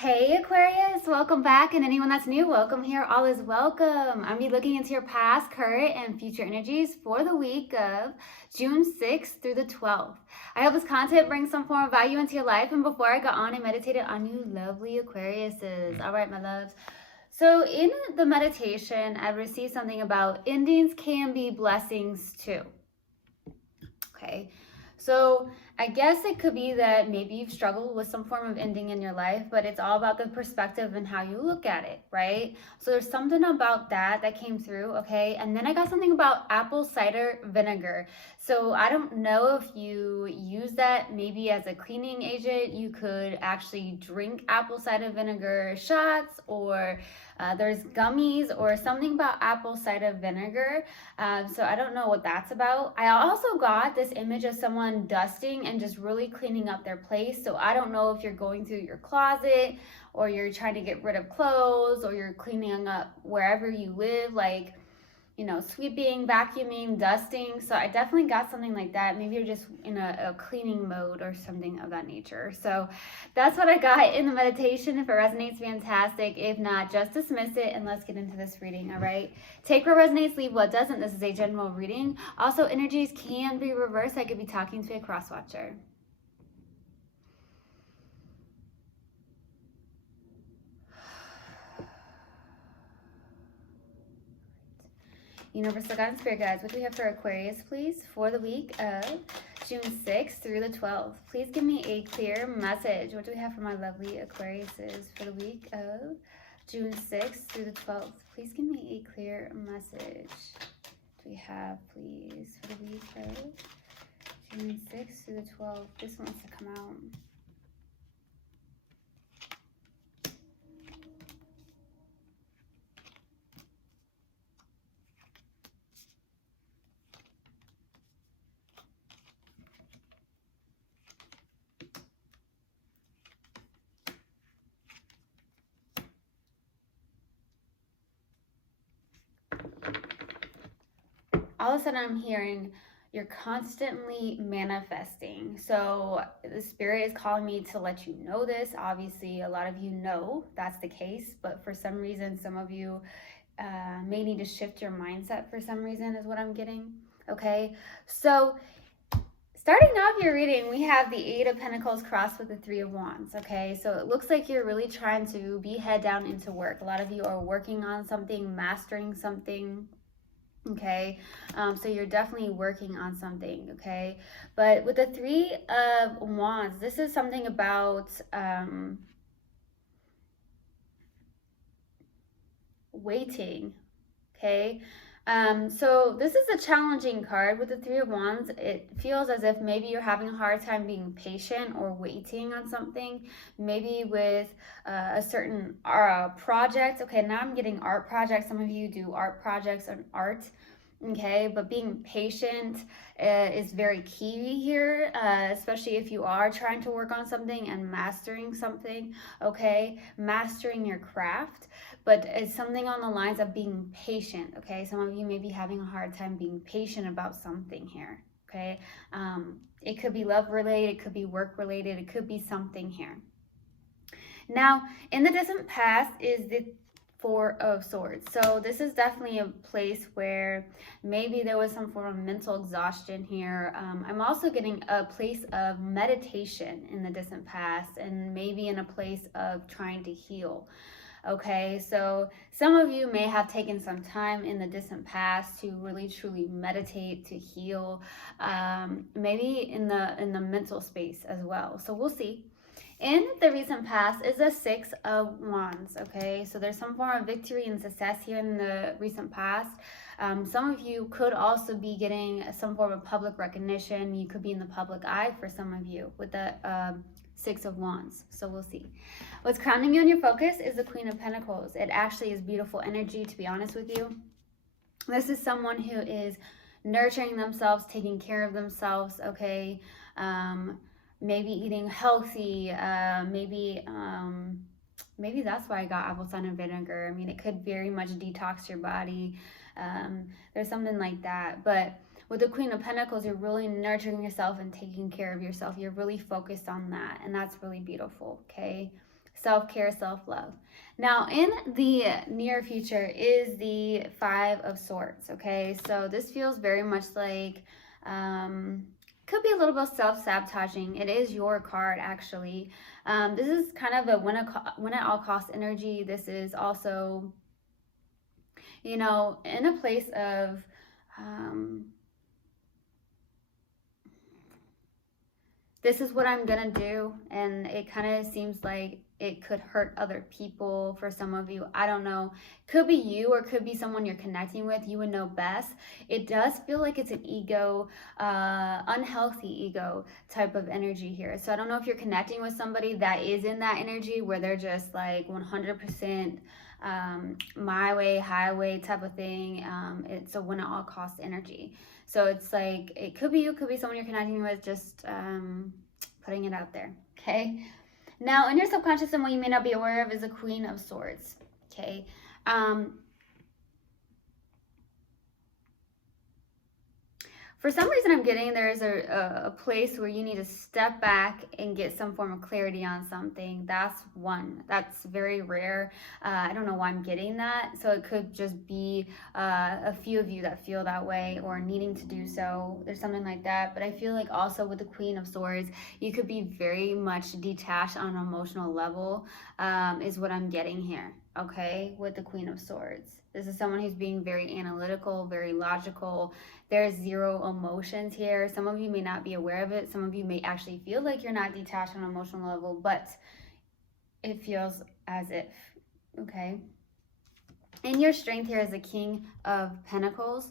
Hey Aquarius, welcome back, and anyone that's new, welcome here. All is welcome. I'm be looking into your past, current, and future energies for the week of June 6th through the 12th. I hope this content brings some form of value into your life, and before I got on, I meditated on you lovely Aquariuses. All right, my loves. So in the meditation, I received something about endings can be blessings too. Okay. So I guess it could be that maybe you've struggled with some form of ending in your life, but it's all about the perspective and how you look at it, right? So there's something about that came through, okay? And then I got something about apple cider vinegar. So I don't know if you use that maybe as a cleaning agent. You could actually drink apple cider vinegar shots, or there's gummies or something about apple cider vinegar. So I don't know what that's about. I also got this image of someone dusting and just really cleaning up their place. So I don't know if you're going through your closet, or you're trying to get rid of clothes, or you're cleaning up wherever you live, like, sweeping, vacuuming, dusting. So I definitely got something like that. Maybe you're just in a cleaning mode or something of that nature. So that's what I got in the meditation. If it resonates, fantastic. If not, just dismiss it and let's get into this reading, all right? Take what resonates, leave what doesn't. This is a general reading. Also, energies can be reversed. I could be talking to a cross watcher. Universal Guidance, Spirit Guides, what do we have for Aquarius, please, for the week of June 6th through the 12th? Please give me a clear message. What do we have for my lovely Aquariuses for the week of June 6th through the 12th? Please give me a clear message. What do we have, please, for the week of June 6th through the 12th? This one wants to come out. All of a sudden I'm hearing you're constantly manifesting. So the spirit is calling me to let you know this. Obviously, a lot of you know that's the case, but for some reason, some of you may need to shift your mindset for some reason, is what I'm getting. Okay, so starting off your reading, we have the Eight of Pentacles crossed with the Three of Wands, okay? So it looks like you're really trying to be head down into work. A lot of you are working on something, mastering something, okay? So you're definitely working on something, okay? But with the Three of Wands, this is something about waiting, okay? So this is a challenging card. With the Three of Wands, it feels as if maybe you're having a hard time being patient or waiting on something, maybe with a certain project. Okay, now I'm getting art projects. Some of you do art projects and art, okay? But being patient is very key here, especially if you are trying to work on something and mastering something, okay? Mastering your craft. But it's something on the lines of being patient, okay? Some of you may be having a hard time being patient about something here, okay? It could be love related, it could be work related, it could be something here. Now, in the distant past is the Four of Swords. So this is definitely a place where maybe there was some form of mental exhaustion here. I'm also getting a place of meditation in the distant past, and maybe in a place of trying to heal. Okay, so some of you may have taken some time in the distant past to really truly meditate, to heal, maybe in the mental space as well. So we'll see. In the recent past is the Six of Wands, okay? So there's some form of victory and success here in the recent past. Some of you could also be getting some form of public recognition. You could be in the public eye for some of you with the Six of Wands. So we'll see. What's crowning you in your focus is the Queen of Pentacles. It actually is beautiful energy, to be honest with you. This is someone who is nurturing themselves, taking care of themselves, okay? Maybe eating healthy, maybe that's why I got apple cider vinegar. I mean, it could very much detox your body. There's something like that. But with the Queen of Pentacles, you're really nurturing yourself and taking care of yourself. You're really focused on that, and that's really beautiful, okay? self-care, self-love. Now, in the near future is the Five of Swords, okay? So this feels very much like, could be a little bit self-sabotaging. It is your card, actually. This is kind of a win at all cost energy. This is also, in a place of, this is what I'm gonna do, and it kind of seems like it could hurt other people for some of you. I don't know. Could be you or could be someone you're connecting with. You would know best. It does feel like it's an ego, unhealthy ego type of energy here. So I don't know if you're connecting with somebody that is in that energy where they're just like 100% my way, highway type of thing. It's a win at all cost energy. So it's like, it could be you, could be someone you're connecting with, just putting it out there, okay? Now, in your subconscious, and what you may not be aware of is a Queen of Swords, okay? For some reason, I'm getting there's a place where you need to step back and get some form of clarity on something. That's one. That's very rare. I don't know why I'm getting that. So it could just be a few of you that feel that way or needing to do so. There's something like that. But I feel like also with the Queen of Swords, you could be very much detached on an emotional level, is what I'm getting here, okay, with the Queen of Swords. This is someone who's being very analytical, very logical. There's zero emotions here. Some of you may not be aware of it. Some of you may actually feel like you're not detached on an emotional level, but it feels as if, okay? And your strength here is the King of Pentacles.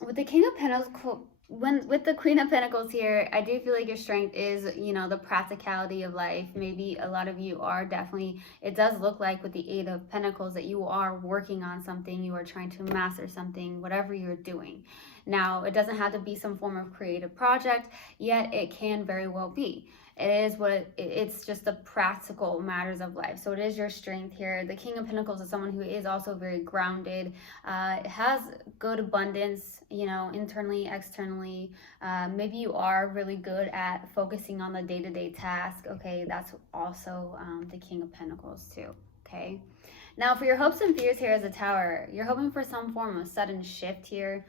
With the King of Pentacles, with the Queen of Pentacles here, I do feel like your strength is, the practicality of life. Maybe a lot of you are definitely, it does look like with the Eight of Pentacles that you are working on something, you are trying to master something, whatever you're doing. Now, it doesn't have to be some form of creative project, yet it can very well be. It is what it's just the practical matters of life. So it is your strength here. The King of Pentacles is someone who is also very grounded. It has good abundance, internally, externally. Maybe you are really good at focusing on the day-to-day task. Okay, that's also the King of Pentacles too. Okay. Now for your hopes and fears here as a Tower, you're hoping for some form of sudden shift here.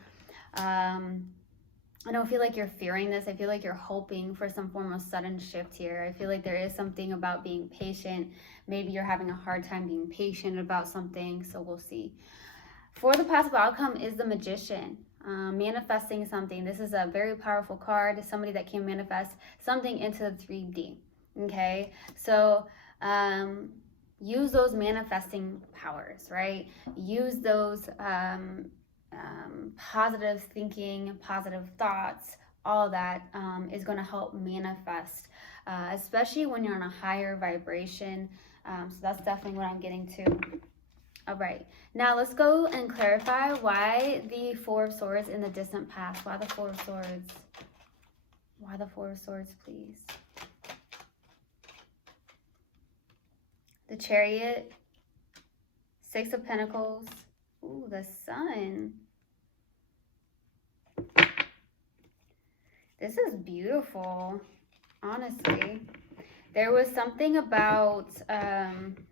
I don't feel like you're fearing this. I feel like you're hoping for some form of sudden shift here. I feel like there is something about being patient. Maybe you're having a hard time being patient about something, so we'll see. For the possible outcome is the Magician, manifesting something. This is a very powerful card, somebody that can manifest something into the 3D, okay? So use those manifesting powers, right? Use those positive thinking, positive thoughts, all that is going to help manifest, especially when you're on a higher vibration. So that's definitely what I'm getting to. All right, now let's go and clarify why the Four of Swords in the distant past. Why the Four of Swords? Why the Four of Swords, please? The Chariot, Six of Pentacles. Ooh, the Sun. This is beautiful, honestly. There was something about,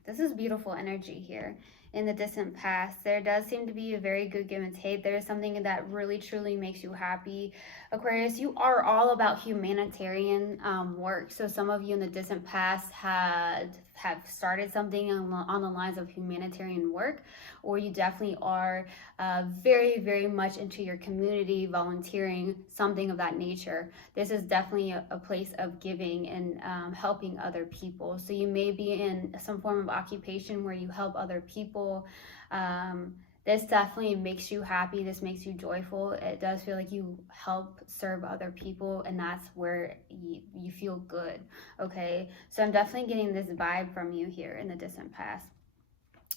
this is beautiful energy here in the distant past. There does seem to be a very good give and take. There is something that really, truly makes you happy. Aquarius, you are all about humanitarian work. So some of you in the distant past have started something on the lines of humanitarian work, or you definitely are very, very much into your community, volunteering, something of that nature. This is definitely a place of giving and helping other people. So you may be in some form of occupation where you help other people. This definitely makes you happy. This makes you joyful. It does feel like you help serve other people, and that's where you feel good, okay? So I'm definitely getting this vibe from you here in the distant past.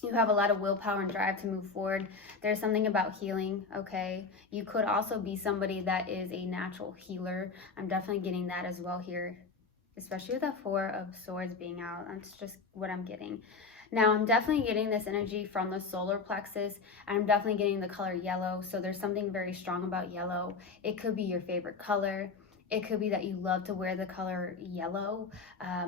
You have a lot of willpower and drive to move forward. There's something about healing, okay? You could also be somebody that is a natural healer. I'm definitely getting that as well here, especially with that Four of Swords being out. That's just what I'm getting. Now, I'm definitely getting this energy from the solar plexus. I'm definitely getting the color yellow. So there's something very strong about yellow. It could be your favorite color. It could be that you love to wear the color yellow.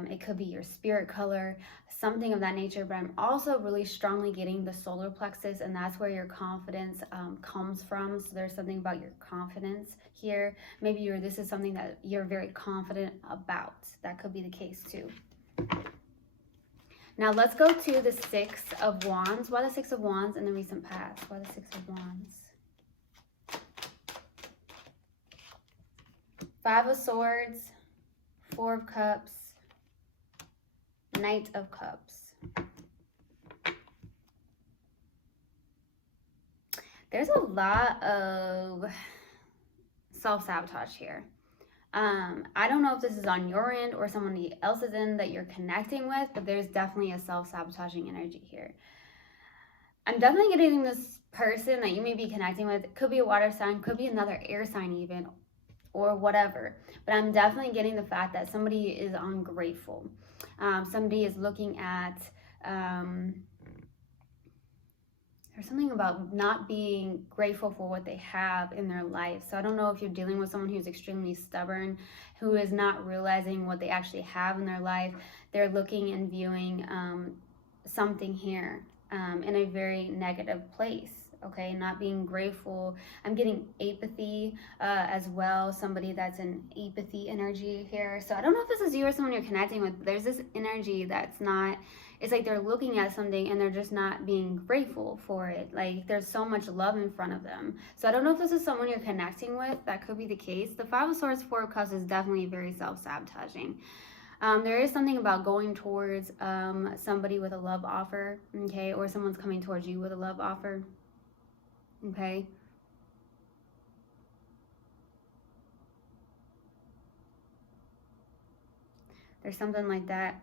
It could be your spirit color, something of that nature. But I'm also really strongly getting the solar plexus, and that's where your confidence comes from. So there's something about your confidence here. Maybe this is something that you're very confident about. That could be the case too. Now let's go to the Six of Wands. Why the Six of Wands in the recent past? Why the Six of Wands? Five of Swords, Four of Cups, Knight of Cups. There's a lot of self-sabotage here. I don't know if this is on your end or someone else's end that you're connecting with, but there's definitely a self-sabotaging energy here. I'm definitely getting this person that you may be connecting with. It could be a water sign, could be another air sign even, or whatever. But I'm definitely getting the fact that somebody is ungrateful. Somebody is looking at, there's something about not being grateful for what they have in their life. So I don't know if you're dealing with someone who's extremely stubborn, who is not realizing what they actually have in their life. They're looking and viewing something here in a very negative place. Okay, not being grateful. I'm getting apathy as well. Somebody that's in apathy energy here. So I don't know if this is you or someone you're connecting with, but there's this energy that's not, it's like they're looking at something and they're just not being grateful for it. Like there's so much love in front of them. So I don't know if this is someone you're connecting with. That could be the case. The Five of Swords, Four of Cups is definitely very self-sabotaging. There is something about going towards somebody with a love offer, okay, or someone's coming towards you with a love offer. Okay. There's something like that.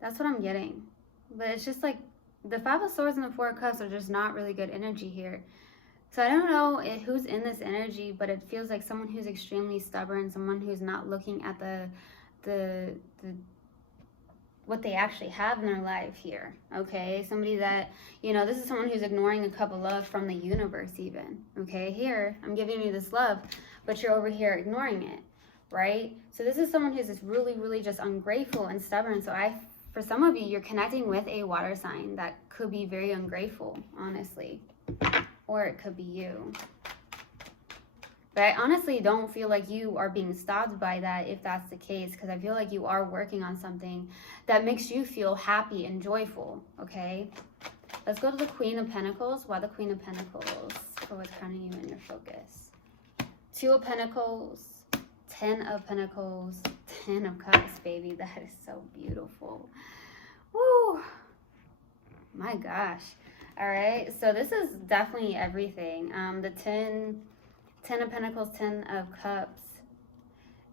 That's what I'm getting. But it's just like the Five of Swords and the Four of Cups are just not really good energy here. So I don't know who's in this energy, but it feels like someone who's extremely stubborn, someone who's not looking at the what they actually have in their life here. Okay, somebody that, you know, this is someone who's ignoring a cup of love from the universe even. Okay, here I'm giving you this love, but you're over here ignoring it, right? So this is someone who's just really just ungrateful and stubborn. So for some of you, you're connecting with a water sign that could be very ungrateful, honestly, or it could be you. But I honestly don't feel like you are being stopped by that if that's the case, because I feel like you are working on something that makes you feel happy and joyful, okay? Let's go to the Queen of Pentacles. Why the Queen of Pentacles? For what's crowning you in your focus. Two of Pentacles, 10 of Pentacles, 10 of Cups, baby. That is so beautiful. Woo! My gosh. All right, so this is definitely everything. The 10 of Pentacles, 10 of Cups.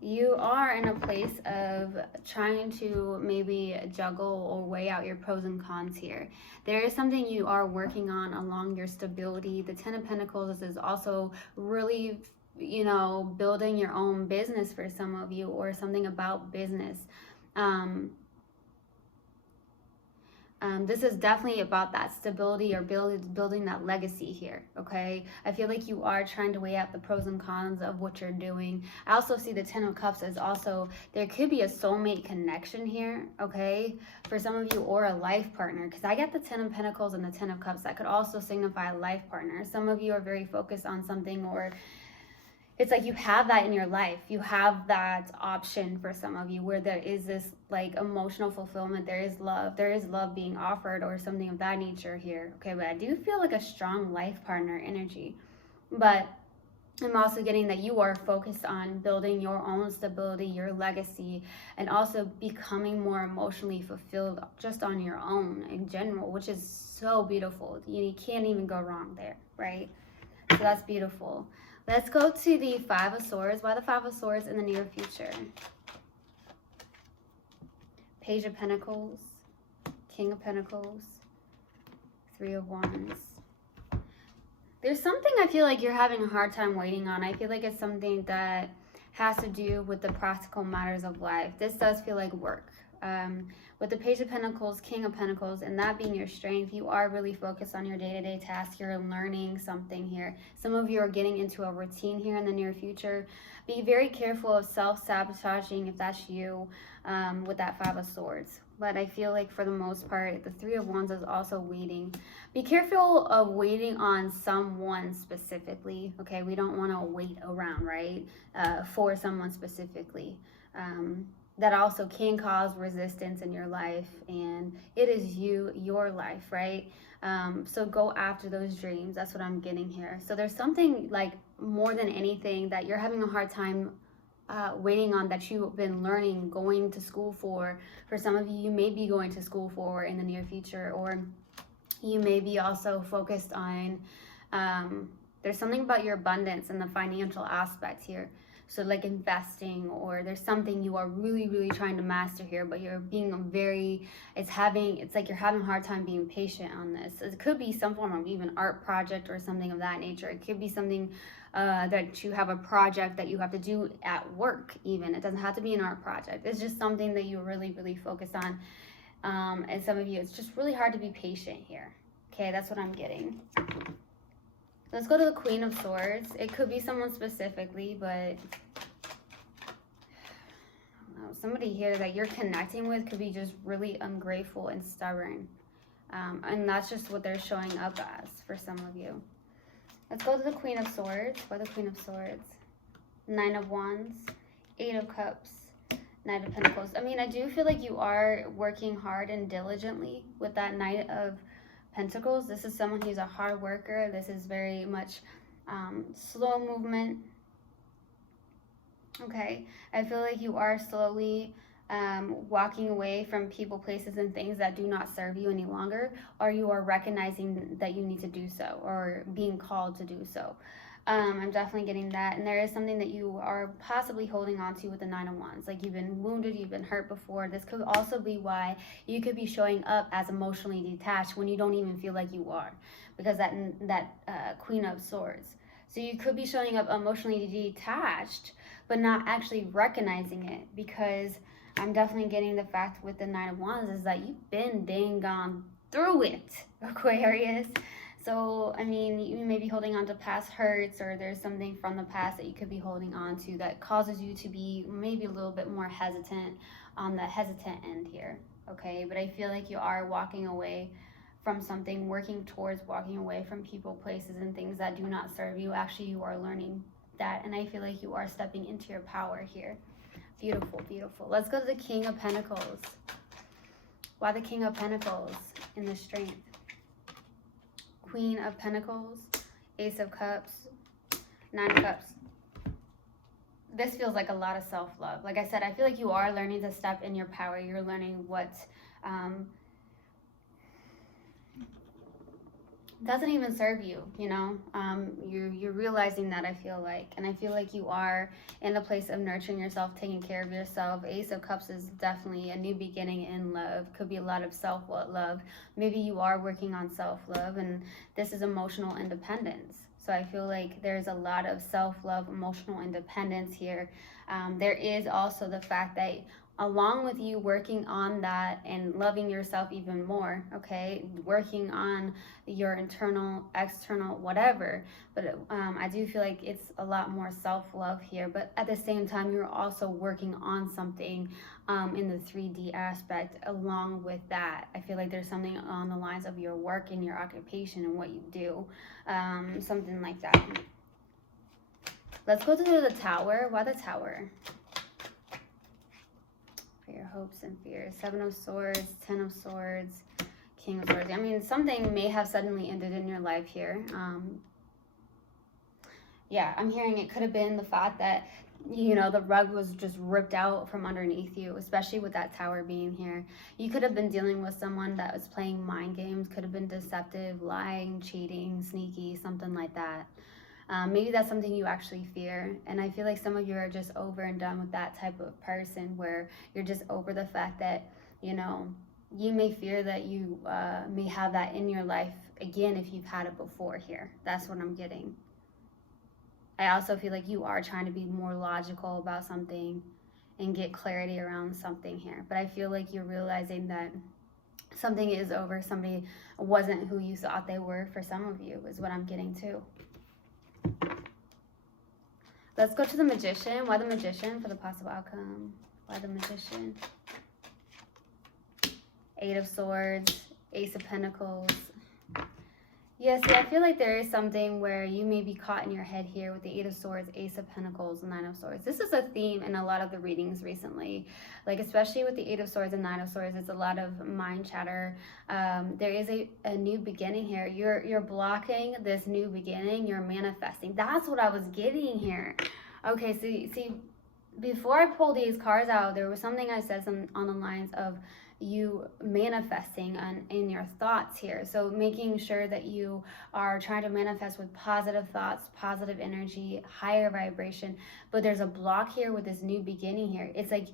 You are in a place of trying to maybe juggle or weigh out your pros and cons here. There is something you are working on along your stability. The 10 of Pentacles is also really, you know, building your own business for some of you, or something about business. This is definitely about that stability or building that legacy here, okay? I feel like you are trying to weigh out the pros and cons of what you're doing. I also see the 10 of Cups as also, there could be a soulmate connection here, okay? For some of you, or a life partner, because I get the 10 of Pentacles and the 10 of Cups. That could also signify a life partner. Some of you are very focused on something, or it's like you have that in your life. You have that option for some of you, where there is this like emotional fulfillment. There is love being offered, or something of that nature here. Okay, but I do feel like a strong life partner energy. But I'm also getting that you are focused on building your own stability, your legacy, and also becoming more emotionally fulfilled just on your own in general, which is so beautiful. You can't even go wrong there, right? So that's beautiful. Let's go to the Five of Swords. Why the Five of Swords in the near future? Page of Pentacles, King of Pentacles, Three of Wands. There's something I feel like you're having a hard time waiting on. I feel like it's something that has to do with the practical matters of life. This does feel like work, With the Page of Pentacles, King of Pentacles, and that being your strength, you are really focused on your day-to-day tasks. You're learning something here. Some of you are getting into a routine here in the near future. Be very careful of self-sabotaging if that's you, with that Five of Swords. But I feel like for the most part, the Three of Wands is also waiting. Be careful of waiting on someone specifically, okay? We don't want to wait around, right, for someone specifically. That also can cause resistance in your life, and it is your life, right? So go after those dreams. That's what I'm getting here. So there's something like more than anything that you're having a hard time waiting on, that you've been learning, going to school for. For some of you, you may be going to school for in the near future, or you may be also focused on, there's something about your abundance and the financial aspect here. So like investing, or there's something you are really, really trying to master here, but you're being it's like you're having a hard time being patient on this. It could be some form of even art project or something of that nature. It could be something that you have a project that you have to do at work even. It doesn't have to be an art project. It's just something that you really, really focus on. And some of you, it's just really hard to be patient here. Okay, that's what I'm getting. Let's go to the Queen of Swords. It could be someone specifically, but I don't know, somebody here that you're connecting with could be just really ungrateful and stubborn. And that's just what they're showing up as for some of you. Let's go to the Queen of Swords. Why the Queen of Swords? Nine of Wands, Eight of Cups, Knight of Pentacles. I mean, I do feel like you are working hard and diligently with that Knight of Pentacles. This is someone who's a hard worker. This is very much slow movement. Okay, I feel like you are slowly walking away from people, places, and things that do not serve you any longer, or you are recognizing that you need to do so, or being called to do so. I'm definitely getting that. And there is something that you are possibly holding on to with the Nine of Wands. Like you've been wounded, you've been hurt before. This could also be why you could be showing up as emotionally detached when you don't even feel like you are, because that Queen of Swords. So you could be showing up emotionally detached, but not actually recognizing it, because I'm definitely getting the fact with the Nine of Wands is that you've been dang gone through it, Aquarius. So, I mean, you may be holding on to past hurts, or there's something from the past that you could be holding on to that causes you to be maybe a little bit more hesitant, on the hesitant end here, okay? But I feel like you are walking away from something, working towards walking away from people, places, and things that do not serve you. Actually, you are learning that, and I feel like you are stepping into your power here. Beautiful, beautiful. Let's go to the King of Pentacles. Why the King of Pentacles in the strength? Queen of Pentacles, Ace of Cups, Nine of Cups. This feels like a lot of self-love. Like I said, I feel like you are learning to step in your power. You're learning what doesn't even serve you, you know. You're realizing that, I feel like. And I feel like you are in a place of nurturing yourself, taking care of yourself. Ace of Cups is definitely a new beginning in love. Could be a lot of self-love. Maybe you are working on self-love, and this is emotional independence. So I feel like there's a lot of self-love, emotional independence here. There is also the fact that along with you working on that and loving yourself even more, okay, working on your internal, external, whatever, but I do feel like it's a lot more self-love here. But at the same time, you're also working on something in the 3D aspect along with that. I feel like there's something on the lines of your work and your occupation and what you do, something like that. Let's go to the Tower. Why the Tower? Your hopes and fears. Seven of Swords, Ten of Swords, King of Swords. I mean, something may have suddenly ended in your life here. Yeah, I'm hearing it could have been the fact that, you know, the rug was just ripped out from underneath you, especially with that Tower being here. You could have been dealing with someone that was playing mind games, could have been deceptive, lying, cheating, sneaky, something like that. Maybe that's something you actually fear. And I feel like some of you are just over and done with that type of person, where you're just over the fact that, you know, you may fear that you may have that in your life again if you've had it before here. That's what I'm getting. I also feel like you are trying to be more logical about something, and get clarity around something here. But I feel like you're realizing that something is over. Somebody wasn't who you thought they were for some of you, is what I'm getting to. Let's go to the Magician. Why the Magician for the possible outcome? Why the Magician? Eight of Swords, Ace of Pentacles. Yes, I feel like there is something where you may be caught in your head here with the Eight of Swords, Ace of Pentacles, Nine of Swords. This is a theme in a lot of the readings recently, like especially with the Eight of Swords and Nine of Swords. It's a lot of mind chatter. There is a new beginning here. You're blocking this new beginning. You're manifesting. That's what I was getting here. Okay, see, before I pulled these cards out, there was something I said on the lines of you manifesting in your thoughts here. So making sure that you are trying to manifest with positive thoughts, positive energy, higher vibration. But there's a block here with this new beginning here. It's like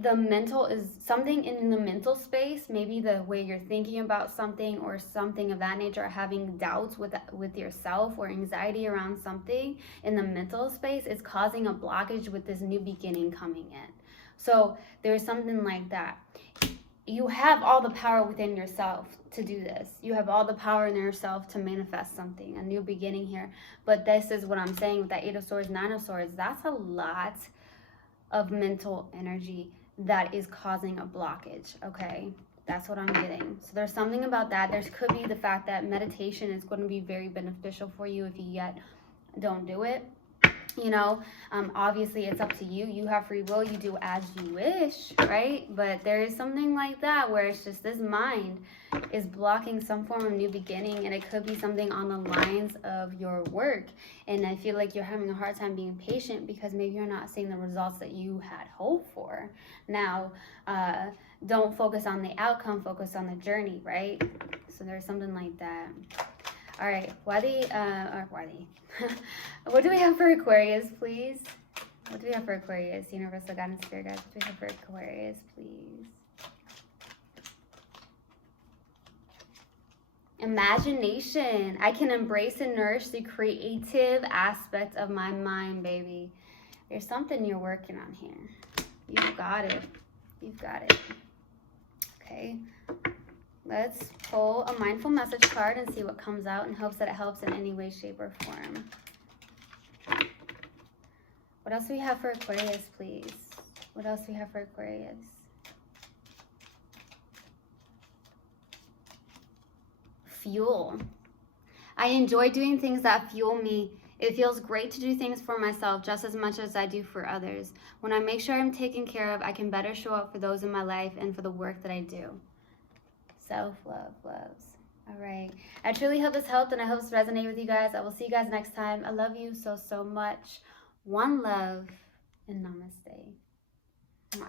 the mental is something in the mental space, maybe the way you're thinking about something or something of that nature, or having doubts with yourself or anxiety around something in the mental space is causing a blockage with this new beginning coming in. So there's something like that. You have all the power within yourself to do this. You have all the power in yourself to manifest something, a new beginning here. But this is what I'm saying with that Eight of Swords, Nine of Swords. That's a lot of mental energy that is causing a blockage, okay? That's what I'm getting. So there's something about that. There could be the fact that meditation is going to be very beneficial for you if you yet don't do it. You know, obviously it's up to you. You have free will. You do as you wish, right? But there is something like that where it's just this mind is blocking some form of new beginning, and it could be something on the lines of your work. And I feel like you're having a hard time being patient because maybe you're not seeing the results that you had hoped for. Now, don't focus on the outcome, focus on the journey, right? So there's something like that. All right, what do we have for Aquarius, please? What do we have for Aquarius? Universal Guidance Spirit Guides, what do we have for Aquarius, please? Imagination. I can embrace and nourish the creative aspect of my mind, baby. There's something you're working on here. You've got it. You've got it. Okay. Let's pull a mindful message card and see what comes out in hopes that it helps in any way, shape, or form. What else do we have for Aquarius, please? What else do we have for Aquarius? Fuel. I enjoy doing things that fuel me. It feels great to do things for myself just as much as I do for others. When I make sure I'm taken care of, I can better show up for those in my life and for the work that I do. Self-love loves. All right. I truly hope this helped, and I hope this resonated with you guys. I will see you guys next time. I love you so much. One love, and namaste. Mwah.